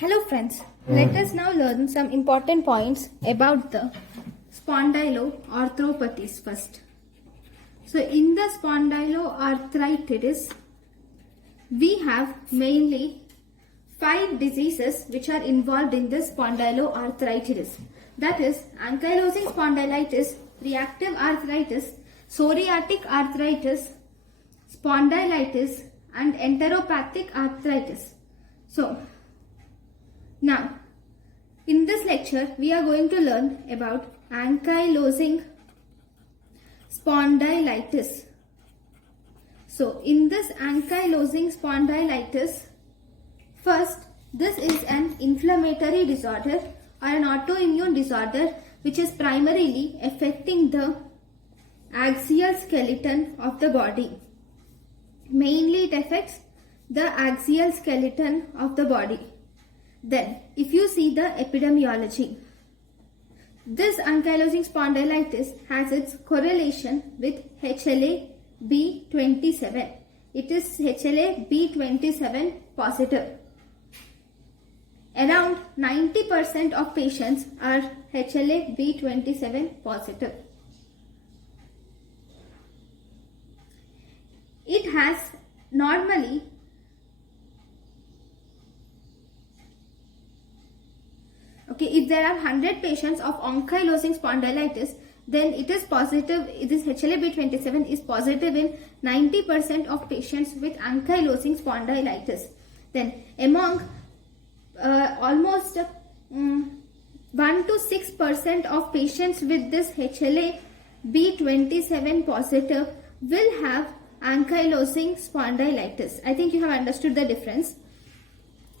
Hello friends, let us now learn some important points about the spondyloarthropathies first. So in the spondyloarthritis, we have mainly 5 diseases which are involved in this spondyloarthritis. That is ankylosing spondylitis, reactive arthritis, psoriatic arthritis, spondylitis and enteropathic arthritis. So now, in this lecture, we are going to learn about ankylosing spondylitis. So, in this ankylosing spondylitis, first, this is an inflammatory disorder or an autoimmune disorder which is primarily affecting the axial skeleton of the body. Mainly, it affects the axial skeleton of the body. Then, if you see the epidemiology, this ankylosing spondylitis has its correlation with HLA-B27. It is HLA-B27 positive. Around 90% of patients are HLA-B27 positive. It has normally if there are 100 patients of ankylosing spondylitis, then it is positive, this HLA-B27 is positive in 90% of patients with ankylosing spondylitis. Then among almost 1 to 6% of patients with this HLA-B27 positive will have ankylosing spondylitis. I think you have understood the difference.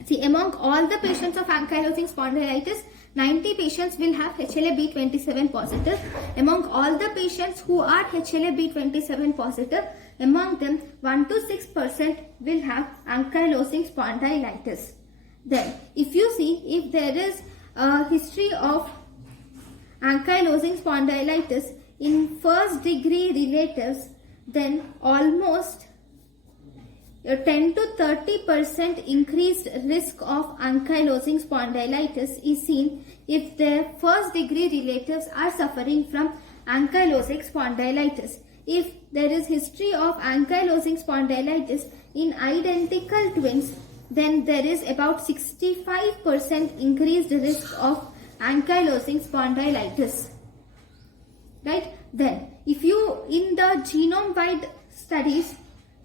See, among all the patients of ankylosing spondylitis, 90 patients will have HLA-B27 positive. Among all the patients who are HLA-B27 positive, among them 1 to 6% will have ankylosing spondylitis. Then, if you see, if there is a history of ankylosing spondylitis in first degree relatives, then almost 10 to 30% increased risk of ankylosing spondylitis is seen if their first degree relatives are suffering from ankylosing spondylitis. If there is history of ankylosing spondylitis in identical twins, then there is about 65% increased risk of ankylosing spondylitis. Right? Then, if you in the genome-wide studies,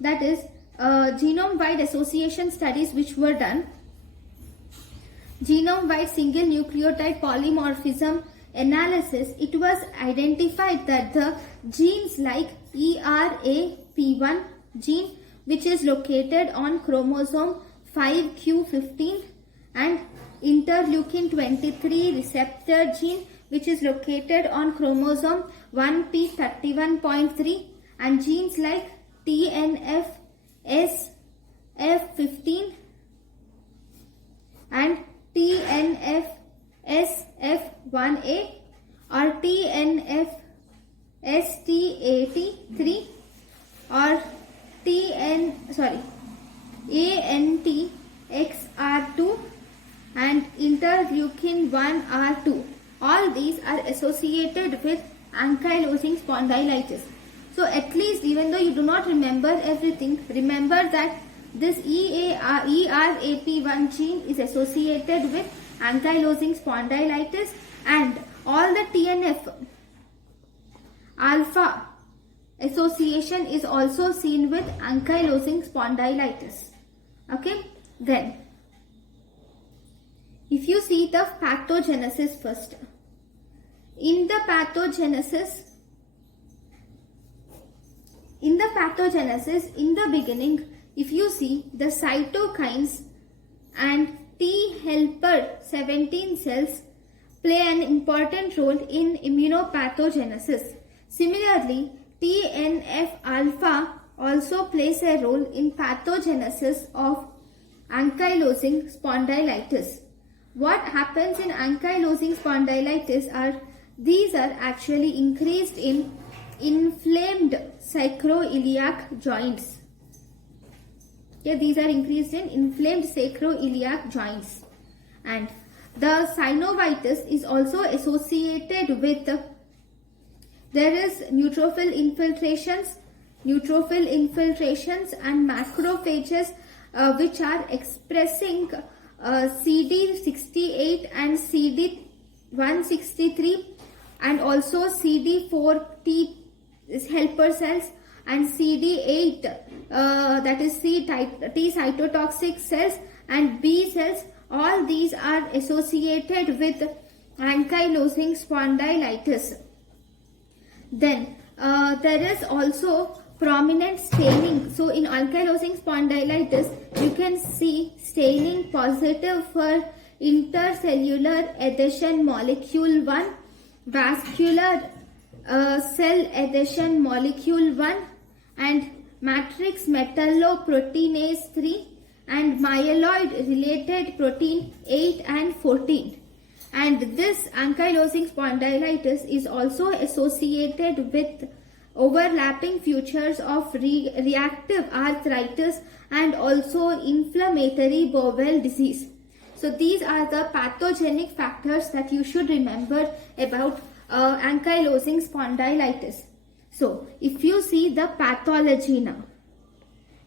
that is genome-wide association studies which were done, genome-wide single nucleotide polymorphism analysis, it was identified that the genes like ERAP1 gene, which is located on chromosome 5q15, and interleukin 23 receptor gene, which is located on chromosome 1p31.3, and genes like TNF SF15 and TNF SF1A or TNF ST83 or ANTXR2 and interleukin 1R2. All these are associated with ankylosing spondylitis. So at least, even though you do not remember everything, remember that this ERAP1 gene is associated with ankylosing spondylitis, and all the TNF alpha association is also seen with ankylosing spondylitis. Okay, then if you see the pathogenesis first, in the pathogenesis, in the beginning, if you see, the cytokines and T helper 17 cells play an important role in immunopathogenesis. Similarly, TNF alpha also plays a role in pathogenesis of ankylosing spondylitis. What happens in ankylosing spondylitis are, these are actually increased in inflamed sacroiliac joints. Okay, these are increased in inflamed sacroiliac joints. And the synovitis is also associated with, there is neutrophil infiltrations and macrophages which are expressing CD68 and CD163 and also CD4 T helper cells and CD8 that is T cytotoxic cells and B cells. All these are associated with ankylosing spondylitis. Then there is also prominent staining. So in ankylosing spondylitis, you can see staining positive for intercellular adhesion molecule 1, vascular cell adhesion molecule 1 and matrix metalloproteinase 3 and myeloid related protein 8 and 14. And this ankylosing spondylitis is also associated with overlapping features of reactive arthritis and also inflammatory bowel disease. So these are the pathogenic factors that you should remember about ankylosing spondylitis. So if you see the pathology now,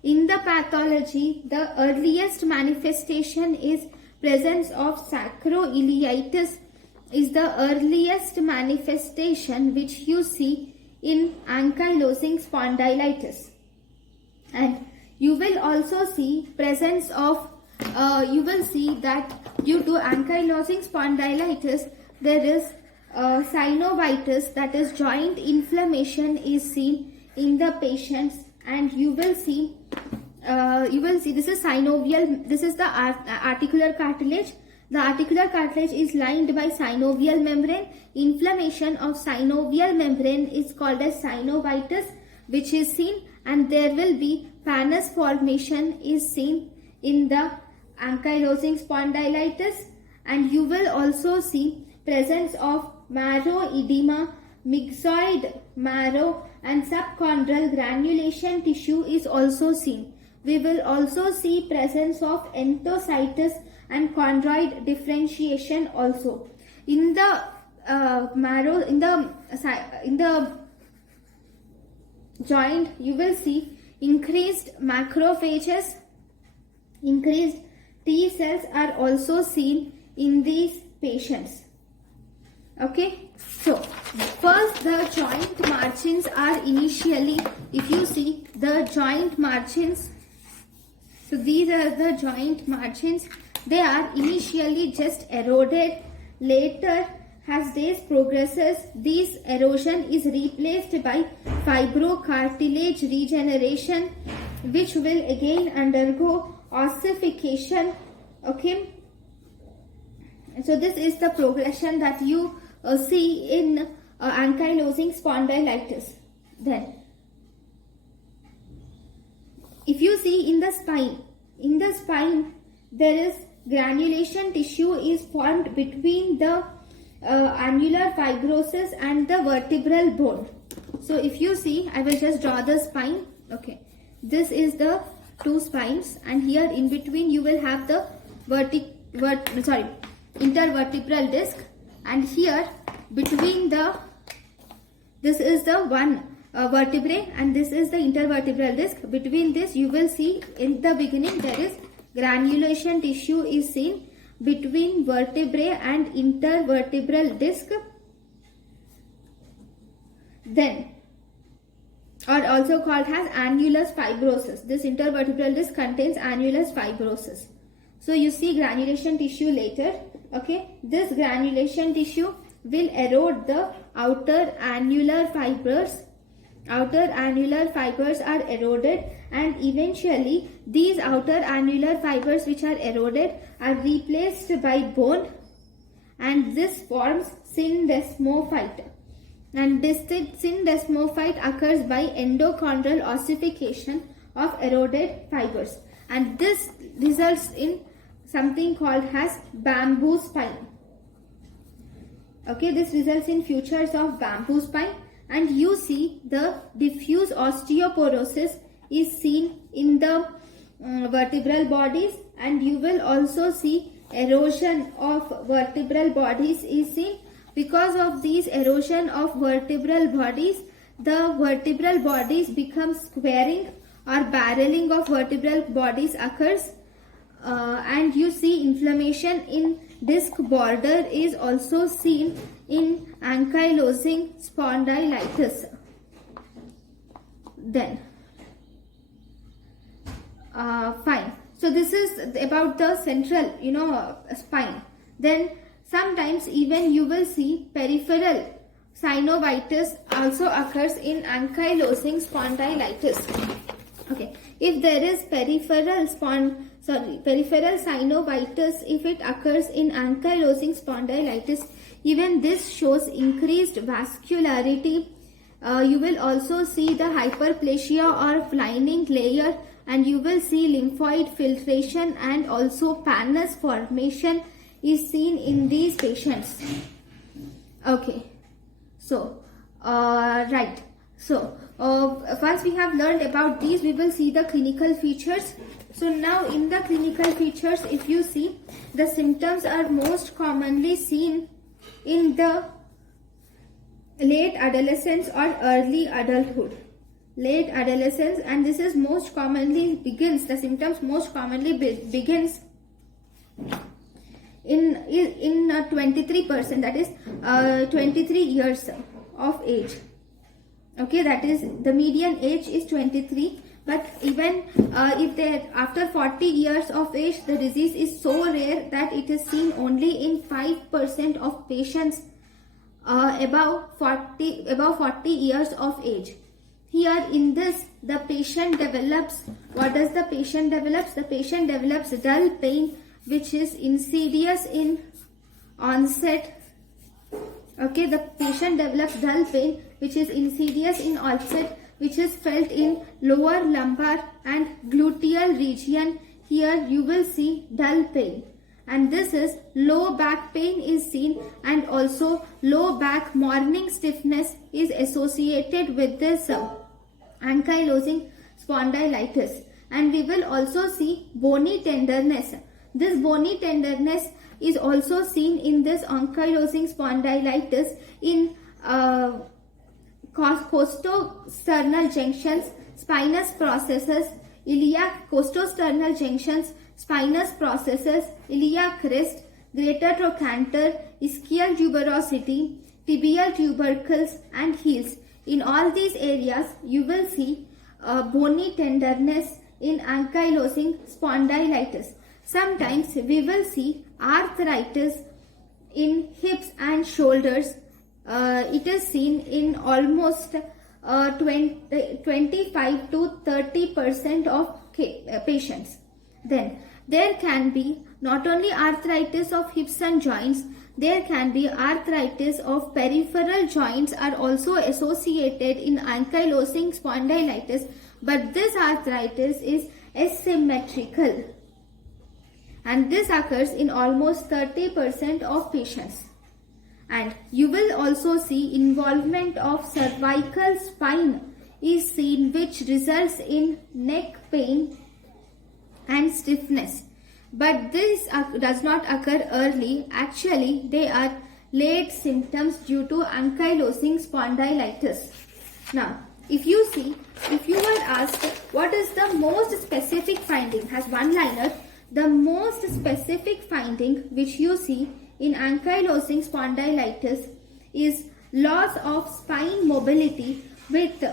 in the pathology, the earliest manifestation is presence of sacroiliitis is the earliest manifestation which you see in ankylosing spondylitis. And you will also see presence of, you will see that due to ankylosing spondylitis, there is synovitis, that is joint inflammation is seen in the patients. And you will see this is synovial, this is the articular cartilage. The articular cartilage is lined by synovial membrane. Inflammation of synovial membrane is called as synovitis, which is seen, and there will be pannus formation is seen in the ankylosing spondylitis. And you will also see presence of marrow edema, myxoid marrow and subchondral granulation tissue is also seen. We will also see presence of enthositis and chondroid differentiation also. In the marrow, in the joint, you will see increased macrophages, increased T cells are also seen in these patients. Okay, so first the joint margins are initially, if you see the joint margins, so these are the joint margins, they are initially just eroded. Later, as days progresses, this erosion is replaced by fibrocartilage regeneration, which will again undergo ossification. Okay, so this is the progression that you see in ankylosing spondylitis. Then if you see in the spine there is granulation tissue is formed between the annular fibrosis and the vertebral bone. So if you see, I will just draw the spine. Okay, this is the two spines, and here in between you will have the intervertebral disc, and here between this is the one vertebrae and this is the intervertebral disc. Between this you will see in the beginning there is granulation tissue is seen between vertebrae and intervertebral disc. Then, or also called as annulus fibrosus. This intervertebral disc contains annulus fibrosus. So you see granulation tissue later. Okay, this granulation tissue will erode the outer annular fibers. Outer annular fibers are eroded, and eventually these outer annular fibers which are eroded are replaced by bone, and this forms syndesmophyte. And this syndesmophyte occurs by endochondral ossification of eroded fibers, and this results in something called as bamboo spine. Okay, this results in features of bamboo spine, and you see the diffuse osteoporosis is seen in the vertebral bodies, and you will also see erosion of vertebral bodies is seen. Because of these erosion of vertebral bodies, the vertebral bodies become squaring or barreling of vertebral bodies occurs, and you see inflammation in disc border is also seen in ankylosing spondylitis. Then fine. So this is about the central, spine. Then sometimes even you will see peripheral synovitis also occurs in ankylosing spondylitis. Okay, if there is peripheral synovitis, if it occurs in ankylosing spondylitis, even this shows increased vascularity. You will also see the hyperplasia or lining layer, and you will see lymphoid filtration and also pannus formation is seen in these patients. Okay, so right. So once we have learned about these, we will see the clinical features. So now in the clinical features, if you see, the symptoms are most commonly seen in the late adolescence or early adulthood. Late adolescence, and this is most commonly begins, the symptoms most commonly begins in 23%, that is 23 years of age. Okay, that is the median age is 23, but even if they after 40 years of age, the disease is so rare that it is seen only in 5% of patients above 40 years of age. Here in this, the patient develops, what does the patient develops? The patient develops dull pain which is insidious in onset. Okay, the patient develops dull pain which is insidious in onset, which is felt in lower lumbar and gluteal region. Here you will see dull pain, and this is low back pain is seen, and also low back morning stiffness is associated with this ankylosing spondylitis. And we will also see bony tenderness. This bony tenderness is also seen in this ankylosing spondylitis in costosternal junctions, spinous processes, iliac costosternal junctions, spinous processes, iliac crest, greater trochanter, ischial tuberosity, tibial tubercles and heels. In all these areas, you will see bony tenderness in ankylosing spondylitis. Sometimes we will see arthritis in hips and shoulders. It is seen in almost 25 to 30% of patients. Then there can be not only arthritis of hips and joints, there can be arthritis of peripheral joints are also associated in ankylosing spondylitis, but this arthritis is asymmetrical, and this occurs in almost 30% of patients. And you will also see involvement of cervical spine is seen, which results in neck pain and stiffness. But this does not occur early. Actually, they are late symptoms due to ankylosing spondylitis. Now, if you were asked what is the most specific finding, has one liner, the most specific finding which you see in ankylosing spondylitis is loss of spine mobility with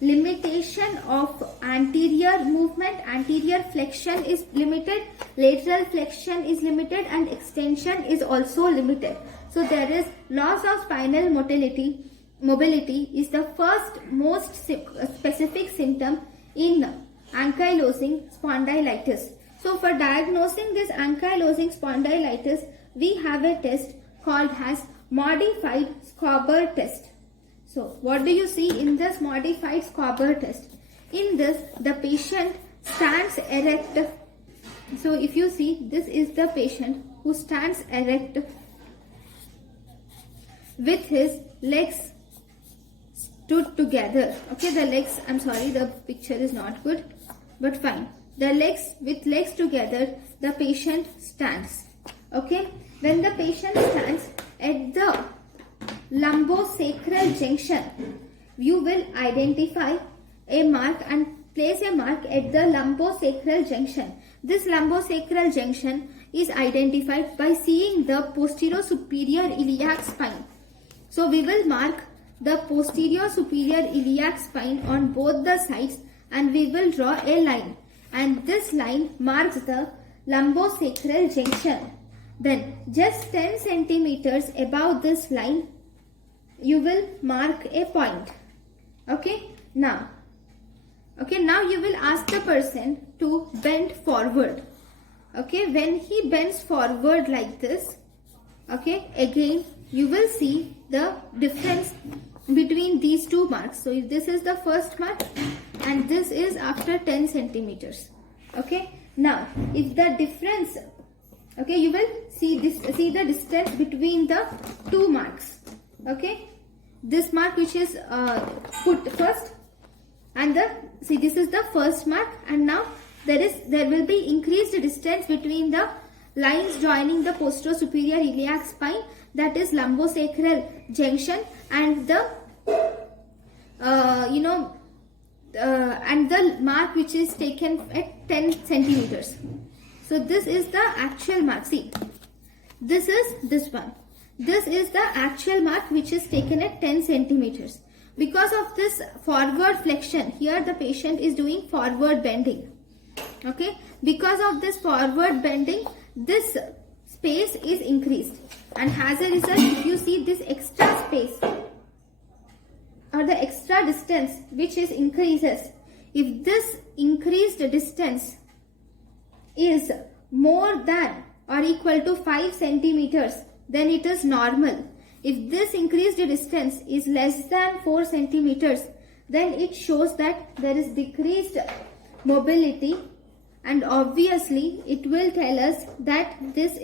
limitation of anterior movement. Anterior flexion is limited, lateral flexion is limited, and extension is also limited. So there is loss of spinal mobility. Mobility is the first most specific symptom in ankylosing spondylitis. So for diagnosing this ankylosing spondylitis, we have a test called as modified Skauber test. So what do you see in this modified Skauber test? In this, the patient stands erect. So if you see, this is the patient who stands erect with his legs stood together. Okay, the legs, I'm sorry, the picture is not good, but fine. The legs, with legs together, the patient stands. Okay, when the patient stands at the lumbosacral junction, you will identify a mark and place a mark at the lumbosacral junction. This lumbosacral junction is identified by seeing the posterior superior iliac spine. So we will mark the posterior superior iliac spine on both the sides and we will draw a line, and this line marks the lumbosacral junction. Then just 10 centimeters above this line you will mark a point. Okay, now you will ask the person to bend forward. Okay, when he bends forward like this, okay, again you will see the difference between these two marks. So if this is the first mark and this is after 10 centimeters. Okay, now if the difference, okay, you will see the distance between the two marks. Okay, this mark which is put first, and this is the first mark, and now there will be increased distance between the lines joining the posterior superior iliac spine, that is lumbosacral junction, and the and the mark which is taken at 10 centimeters. So this is the actual mark. See, this is this one. This is the actual mark which is taken at 10 centimeters. Because of this forward flexion, here the patient is doing forward bending. Okay, because of this forward bending, this space is increased, and as a result, if you see this extra space or the extra distance which is increases, if this increased distance is more than or equal to 5 centimeters, then it is normal. If this increased distance is less than 4 centimeters, then it shows that there is decreased mobility, and obviously it will tell us that this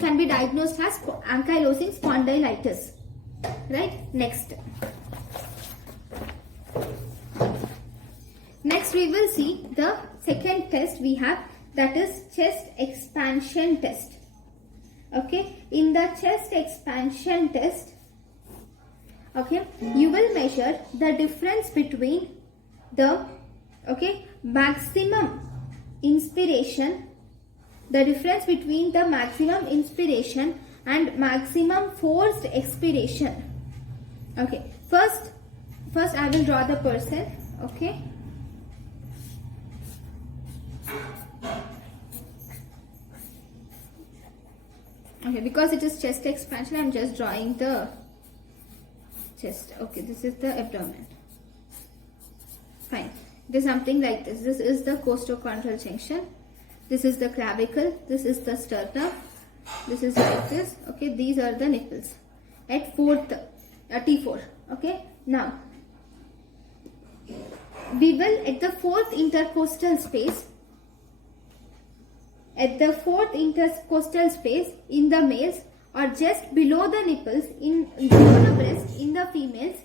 can be diagnosed as ankylosing spondylitis. Right? Next we will see the second test we have, that is chest expansion test. Okay, in the chest expansion test, okay, you will measure the difference between the maximum inspiration, the difference between the maximum inspiration and maximum forced expiration. Okay, first I will draw the person. Okay, because it is chest expansion, I am just drawing the chest. Okay, this is the abdomen. Fine. It is something like this. This is the costochondral junction. This is the clavicle. This is the sternum. This is like this. Okay, these are the nipples at T4. Okay, now we will at the fourth intercostal space. At the fourth intercostal space in the males, or just below the nipples, below the breast in the females,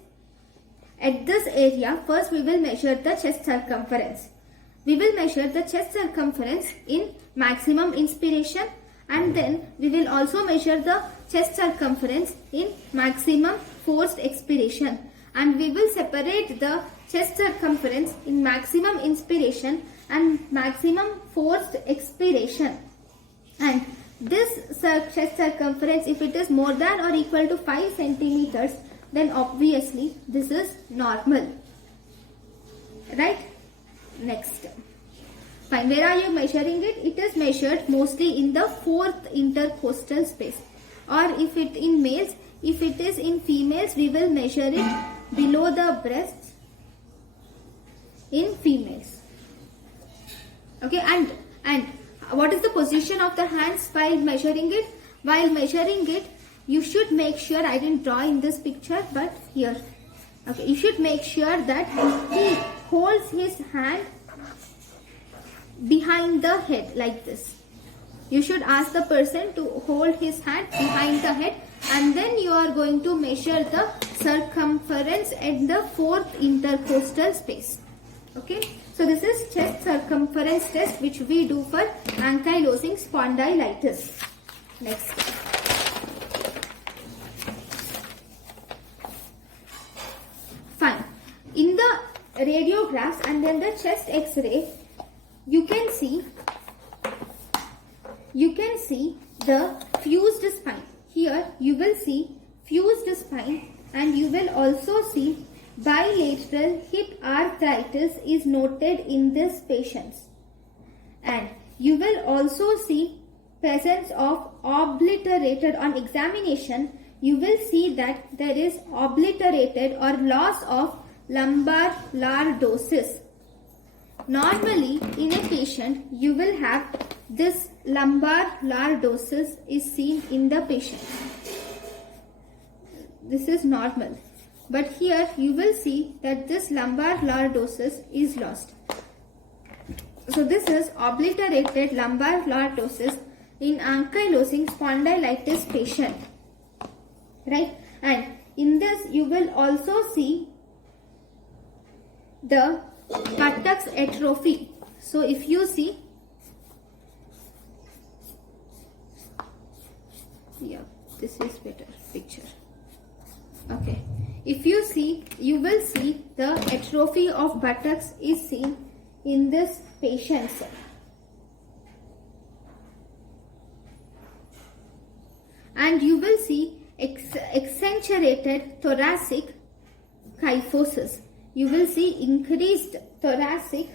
at this area, first we will measure the chest circumference. We will measure the chest circumference in maximum inspiration, and then we will also measure the chest circumference in maximum forced expiration, and we will separate the chest circumference in maximum inspiration and maximum forced expiration. And this chest circumference, if it is more than or equal to 5 centimeters, then obviously this is normal. Right? Next. Fine. Where are you measuring it? It is measured mostly in the fourth intercostal space. Or if it in males, if it is in females, we will measure it below the breasts in females. Okay, and what is the position of the hands while measuring it? While measuring it, you should make sure, I didn't draw in this picture, but here. Okay, you should make sure that he holds his hand behind the head like this. You should ask the person to hold his hand behind the head, and then you are going to measure the circumference at the fourth intercostal space. Okay, so this is chest circumference test which we do for ankylosing spondylitis. Next. Fine. In the radiographs and then the chest X-ray, you can see the fused spine. Here you will see fused spine, and you will also see bilateral hip arthritis is noted in this patients, and you will also see presence of obliterated, on examination you will see that there is obliterated or loss of lumbar lordosis. Normally in a patient you will have this lumbar lordosis is seen in the patient. This is normal, but here you will see that this lumbar lordosis is lost. So this is obliterated lumbar lordosis in ankylosing spondylitis patient, right? And in this you will also see the buttocks atrophy. So if you see, yeah, this is better picture. Okay, if you see, you will see the atrophy of buttocks is seen in this patient. And you will see accentuated thoracic kyphosis. You will see increased thoracic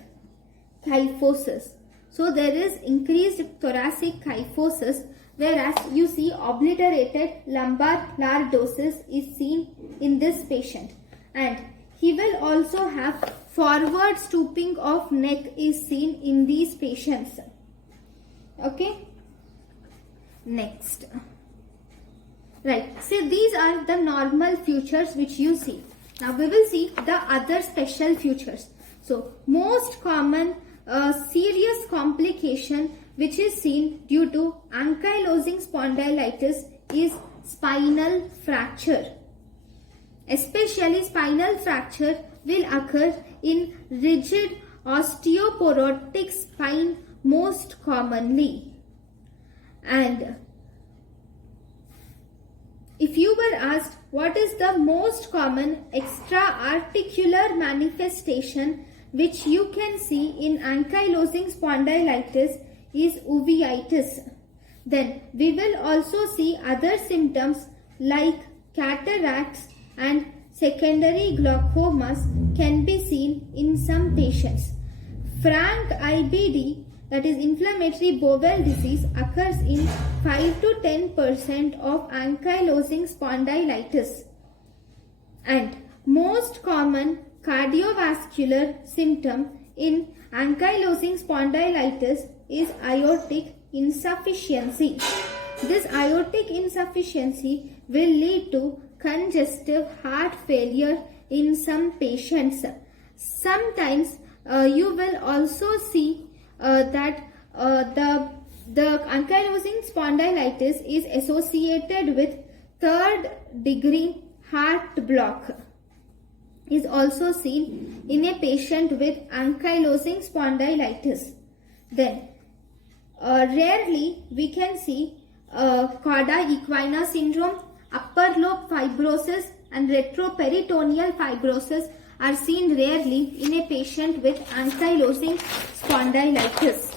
kyphosis. So there is increased thoracic kyphosis, whereas you see obliterated lumbar lordosis is seen in this patient. And he will also have forward stooping of neck is seen in these patients. Okay. Next. Right. So these are the normal features which you see. Now we will see the other special features. So most common serious complication which is seen due to ankylosing spondylitis is spinal fracture. Especially spinal fracture will occur in rigid osteoporotic spine most commonly. And if you were asked what is the most common extra-articular manifestation which you can see in ankylosing spondylitis is uveitis, then we will also see other symptoms like cataracts and secondary glaucomas can be seen in some patients. Frank IBD, that is inflammatory bowel disease, occurs in 5 to 10% of ankylosing spondylitis. And most common cardiovascular symptom in ankylosing spondylitis is aortic insufficiency. This aortic insufficiency will lead to congestive heart failure in some patients. Sometimes you will also see that the ankylosing spondylitis is associated with third degree heart block, is also seen in a patient with ankylosing spondylitis. Then rarely we can see cauda equina syndrome, upper lobe fibrosis and retroperitoneal fibrosis are seen rarely in a patient with ankylosing spondylitis.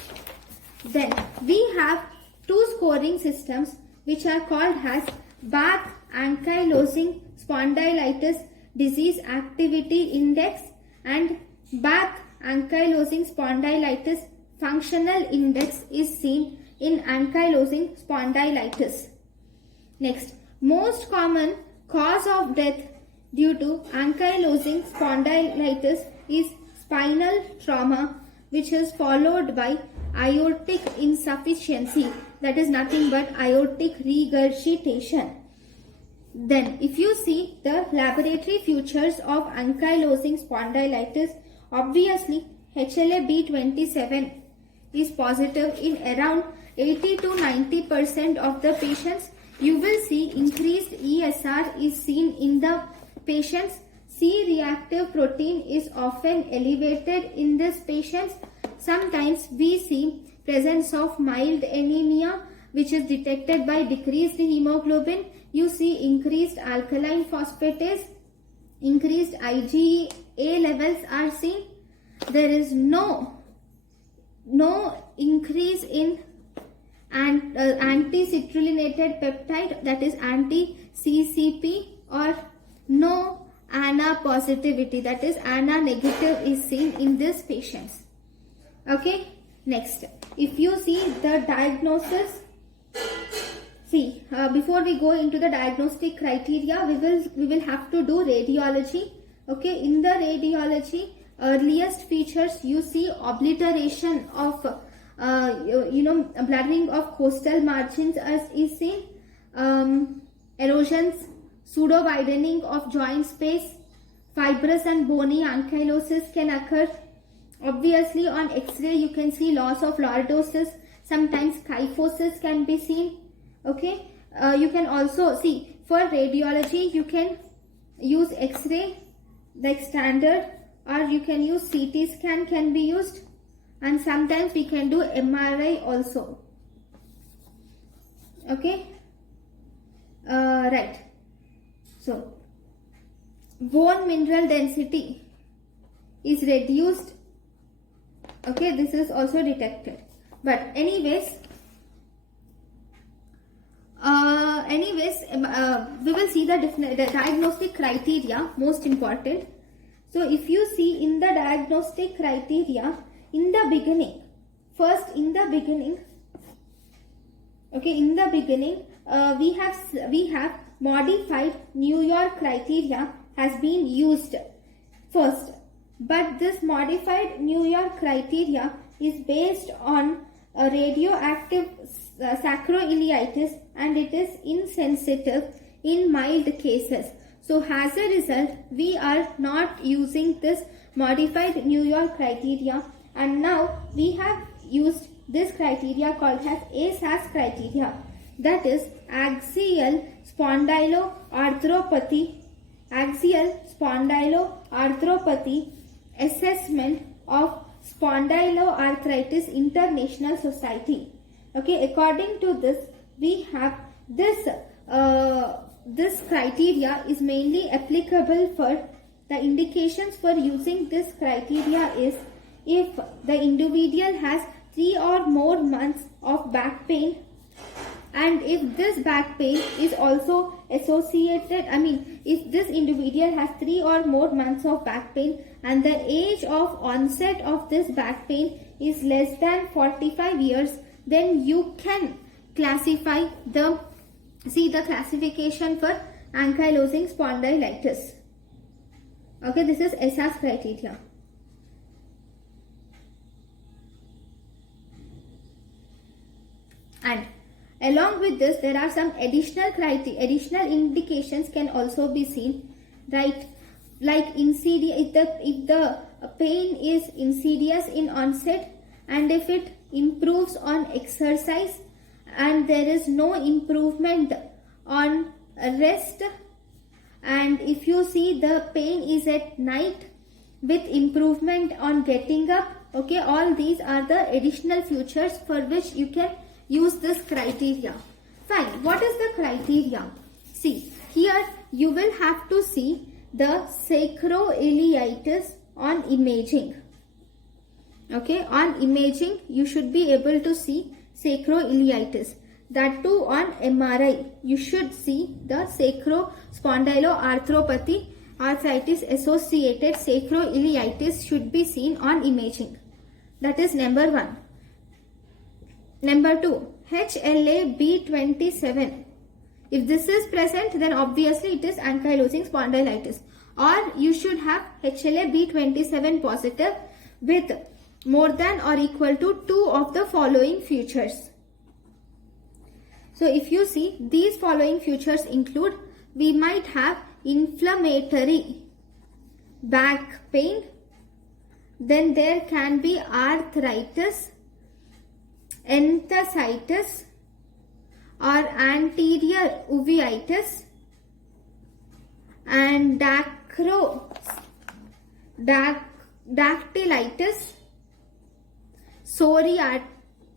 Then we have two scoring systems which are called as Bath ankylosing spondylitis disease activity index and Bath ankylosing spondylitis functional index is seen in ankylosing spondylitis. Next, most common cause of death due to ankylosing spondylitis is spinal trauma, which is followed by aortic insufficiency, that is nothing but aortic regurgitation. Then if you see the laboratory features of ankylosing spondylitis, obviously HLA-B27 is positive in around 80 to 90% of the patients. You will see increased ESR is seen in the patients. C-reactive protein is often elevated in these patients. Sometimes we see presence of mild anemia, which is detected by decreased hemoglobin. You see increased alkaline phosphatase, increased IgA levels are seen. There is no increase in anti-citrullinated peptide, that is anti-CCP, or no ANA positivity, that is ANA negative is seen in these patients. Okay, next, if you see the diagnosis, see, before we go into the diagnostic criteria, we will have to do radiology. Okay, in the radiology, earliest features, you see obliteration of blurring of coastal margins as is seen, erosions, pseudo widening of joint space, fibrous and bony ankylosis can occur. Obviously on X-ray you can see loss of lordosis, sometimes kyphosis can be seen. Okay, you can also see for radiology you can use X-ray like standard, or you can use CT scan can be used, and sometimes we can do MRI also. Okay, right. So bone mineral density is reduced. Okay, this is also detected. But anyways, we will see the diagnostic criteria, most important. So if you see in the diagnostic criteria, in the beginning, we have modified New York criteria has been used first, but this modified New York criteria is based on a radioactive sacroiliitis, and it is insensitive in mild cases. So as a result, we are not using this modified New York criteria, and now we have used this criteria called as ASAS criteria, that is axial spondyloarthropathy assessment of Spondyloarthritis International Society. Okay, according to this, we have this this criteria is mainly applicable for the indications for using this criteria is if the individual has 3 or more months of back pain, and if this back pain is also associated, if this individual has 3 or more months of back pain and the age of onset of this back pain is less than 45 years, then you can classify the classification for ankylosing spondylitis. Okay, this is ASAS criteria. And along with this, there are some additional indications can also be seen, right? Like insidious, if the pain is insidious in onset, and if it improves on exercise, and there is no improvement on rest, and if you see the pain is at night with improvement on getting up, okay, all these are the additional features for which you can use this criteria. Fine, what is the criteria? See, here you will have to see the sacroiliitis on imaging. Okay, on imaging you should be able to see sacroiliitis. That too on MRI you should see the sacrospondyloarthropathy arthritis associated sacroiliitis should be seen on imaging. That is number 1. Number 2, HLA-B27. If this is present, then obviously it is ankylosing spondylitis. Or you should have HLA-B27 positive with more than or equal to 2 of the following features. So if you see, these following features include, we might have inflammatory back pain, then there can be arthritis, enthesitis or anterior uveitis, and dactylitis,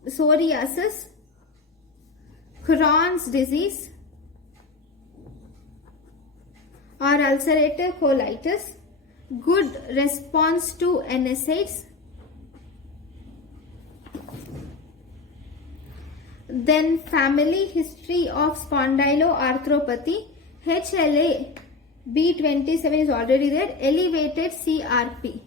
psoriasis, Crohn's disease or ulcerative colitis, good response to NSAIDs. Then family history of spondyloarthropathy, HLA-B27 is already there, elevated CRP,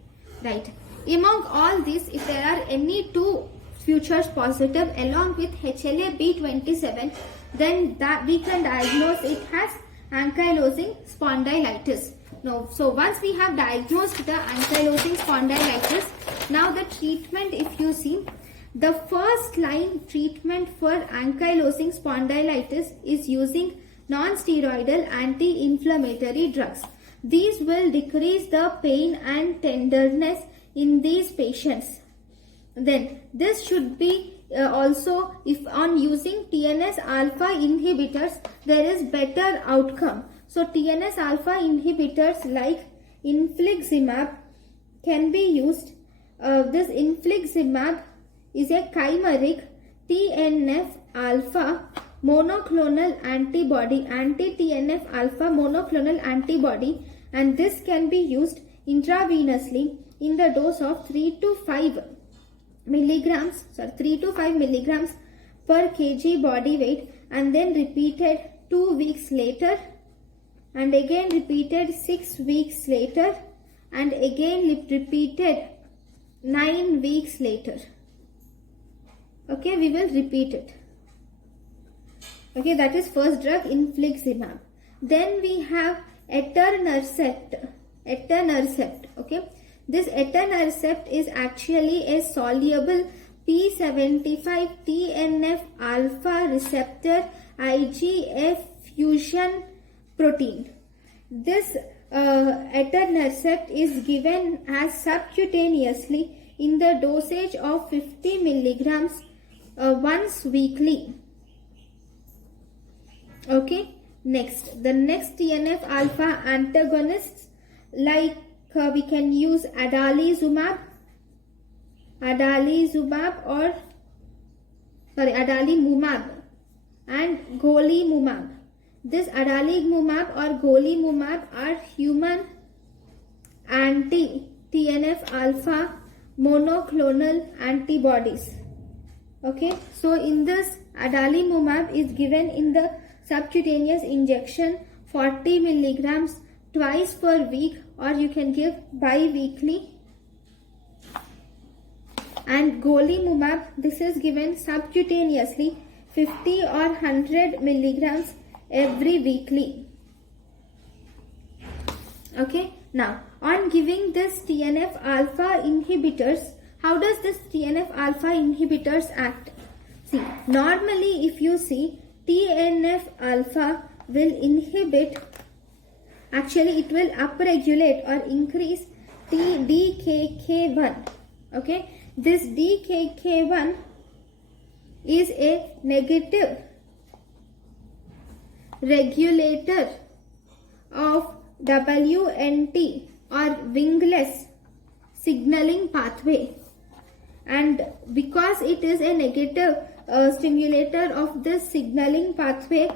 right? Among all these, if there are any two futures positive along with HLA-B27, then that we can diagnose it as ankylosing spondylitis. Now, so once we have diagnosed the ankylosing spondylitis, now the treatment, if you see, the first line treatment for ankylosing spondylitis is using non-steroidal anti-inflammatory drugs. These will decrease the pain and tenderness in these patients. Then this should be also, if on using TNS alpha inhibitors, there is better outcome. So TNS alpha inhibitors like infliximab can be used. This infliximab is a chimeric TNF alpha monoclonal antibody, anti-TNF alpha monoclonal antibody, and this can be used intravenously in the dose of 3 to 5 milligrams per kg body weight, and then repeated 2 weeks later, and again repeated 6 weeks later, and again repeated 9 weeks later. Okay, we will repeat it. Okay, that is first drug, infliximab. Then we have etanercept. Okay, this etanercept is actually a soluble P75 TNF alpha receptor IGF fusion protein. This etanercept is given as subcutaneously in the dosage of 50 milligrams once weekly. Okay, next, the next TNF alpha antagonists like we can use adalimumab and golimumab. This adalimumab or golimumab are human anti-TNF alpha monoclonal antibodies. Okay, so in this adalimumab is given in the subcutaneous injection 40 milligrams twice per week, or you can give bi-weekly. And golimumab, this is given subcutaneously 50 or 100 milligrams every weekly. Okay, now on giving this TNF alpha inhibitors, how does this TNF alpha inhibitors act? See, normally if you see, TNF alpha will inhibit, actually it will upregulate or increase DKK1. Okay, this DKK1 is a negative regulator of WNT or wingless signaling pathway, and because it is a negative stimulator of this signaling pathway,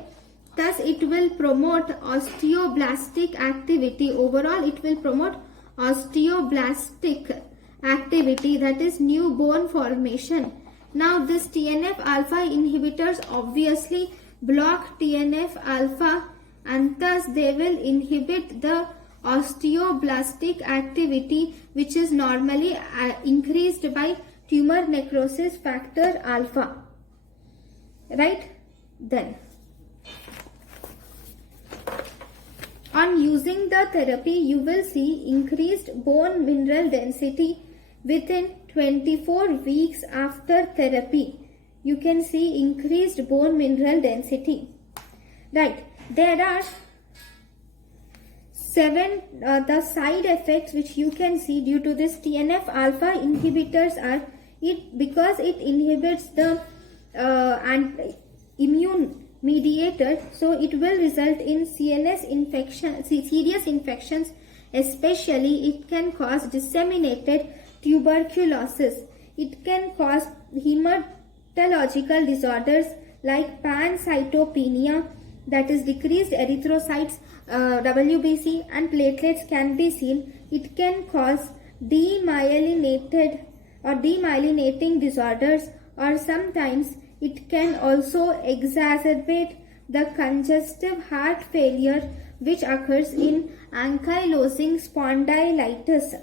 thus it will promote osteoblastic activity. Overall it will promote osteoblastic activity, that is new bone formation. Now this TNF alpha inhibitors obviously block TNF alpha, and thus they will inhibit the osteoblastic activity, which is normally increased by tumor necrosis factor alpha. Right? Then on using the therapy, you will see increased bone mineral density within 24 weeks after therapy. You can see increased bone mineral density. Right? There are 7 the side effects which you can see due to this TNF alpha inhibitors are, because it inhibits the immune mediated, so it will result in CNS infection, serious infections. Especially it can cause disseminated tuberculosis. It can cause hematological disorders like pancytopenia, that is decreased erythrocytes, WBC, and platelets can be seen. It can cause demyelinated or demyelinating disorders, or sometimes it can also exacerbate the congestive heart failure which occurs in ankylosing spondylitis.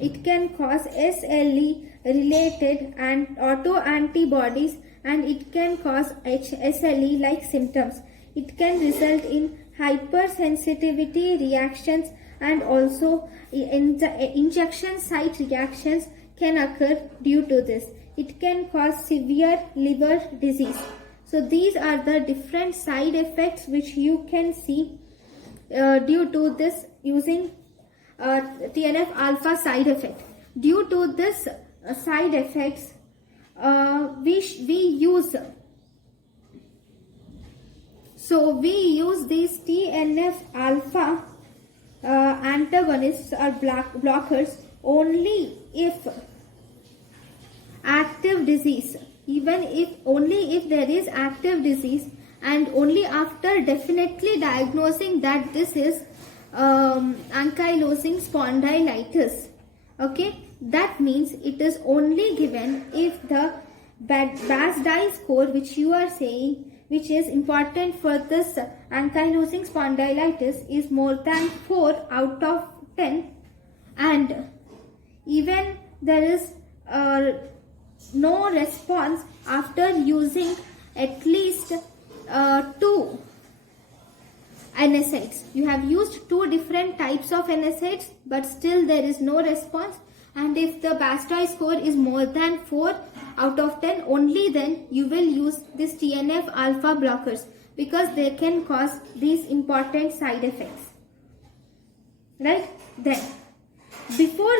It can cause SLE related and autoantibodies, and it can cause SLE like symptoms. It can result in hypersensitivity reactions, and also injection site reactions can occur due to this. It can cause severe liver disease. So these are the different side effects which you can see due to this using TNF alpha side effect. Due to this side effects, we use these TNF alpha antagonists or blockers only if active disease, only if there is active disease, and only after definitely diagnosing that this is ankylosing spondylitis. Okay, that means it is only given if the BASDAI score which you are saying, which is important for this ankylosing spondylitis, is more than 4 out of 10, and even there is no response after using at least 2 NSAIDs. You have used 2 different types of NSAIDs, but still there is no response. And if the BASDAI score is more than 4 out of 10, only then you will use this TNF alpha blockers, because they can cause these important side effects. Right? Then, before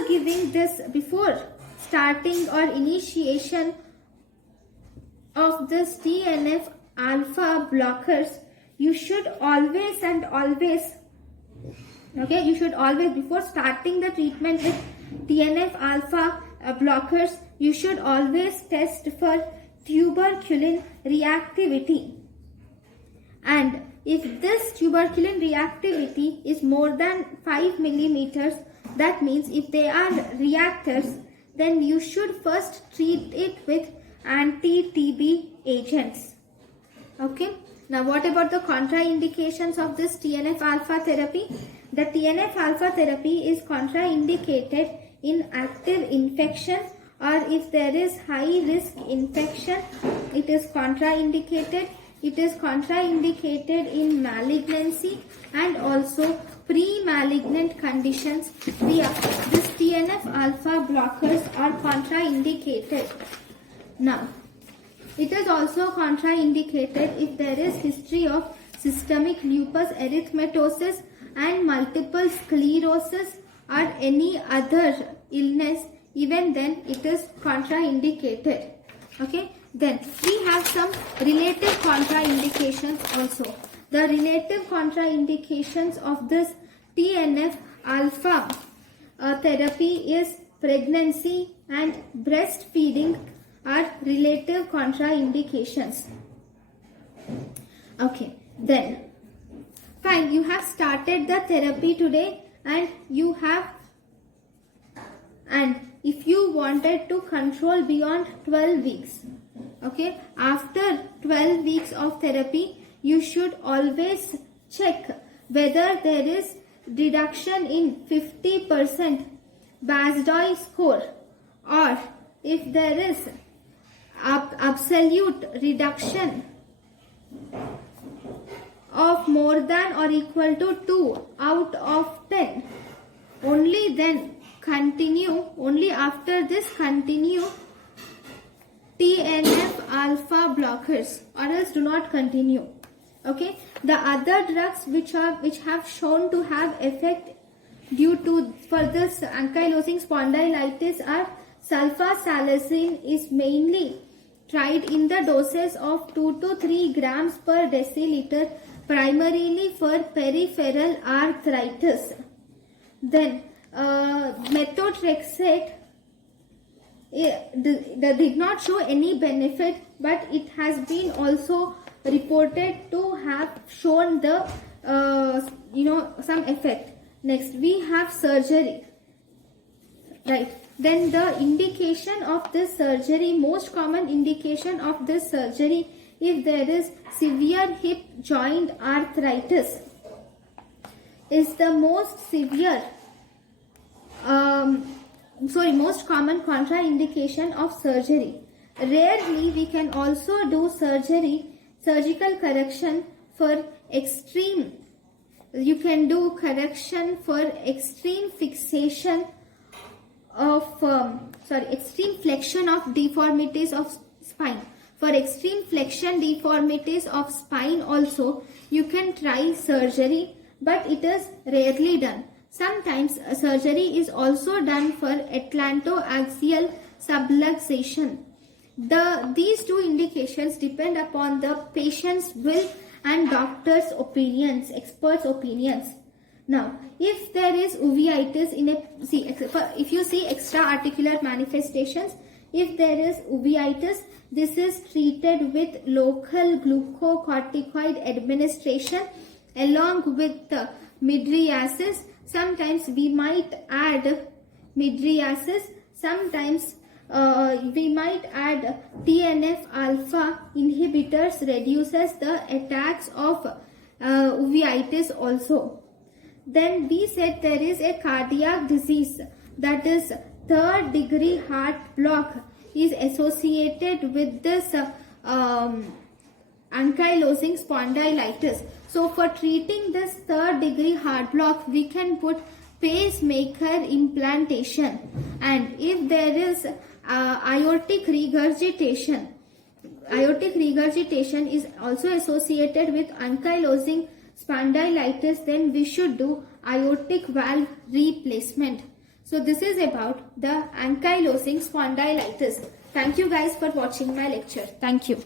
starting or initiation of this TNF alpha blockers, you should always before starting the treatment with TNF alpha blockers, you should always test for tuberculin reactivity. And if this tuberculin reactivity is more than 5 millimeters, that means if they are reactors, then you should first treat it with anti-TB agents. Okay. Now what about the contraindications of this TNF alpha therapy? The TNF alpha therapy is contraindicated in active infection, or if there is high risk infection, it is contraindicated. It is contraindicated in malignancy and also pre-malignant conditions. This TNF alpha blockers are contraindicated. Now, it is also contraindicated if there is history of systemic lupus erythematosus and multiple sclerosis or any other illness. Even then it is contraindicated. Okay. Then we have some relative contraindications also. The relative contraindications of this TNF alpha therapy is pregnancy and breastfeeding are relative contraindications. Okay, then fine, you have started the therapy today, and if you wanted to control beyond 12 weeks, okay, after 12 weeks of therapy, you should always check whether there is reduction in 50% BASDAI score, or if there is absolute reduction of more than or equal to 2 out of 10. Only then continue, only after this continue TNF alpha blockers, or else do not continue. Okay, the other drugs which have shown to have effect for this ankylosing spondylitis are sulfasalazine is mainly tried in the doses of 2 to 3 grams per deciliter, primarily for peripheral arthritis. Then methotrexate did not show any benefit, but it has been also reported to have shown the some effect. Next we have surgery, right? Then the indication of this surgery, most common indication of this surgery, if there is severe hip joint arthritis, is the most severe most common contraindication of surgery. Rarely we can also do surgical correction for extreme. You can do correction for extreme fixation of extreme flexion of deformities of spine. For extreme flexion deformities of spine also you can try surgery, but it is rarely done. Sometimes surgery is also done for atlantoaxial subluxation. These two indications depend upon the patient's will and doctor's opinions, experts' opinions. Now, if there is uveitis if you see extra-articular manifestations, if there is uveitis, this is treated with local glucocorticoid administration along with mydriasis. Sometimes we might add mydriasis, sometimes we might add TNF alpha inhibitors, reduces the attacks of uveitis also. Then we said there is a cardiac disease, that is third degree heart block is associated with this ankylosing spondylitis. So for treating this third degree heart block, we can put pacemaker implantation. And if there is aortic regurgitation is also associated with ankylosing spondylitis, then we should do aortic valve replacement. So this is about the ankylosing spondylitis. Thank you guys for watching my lecture. Thank you.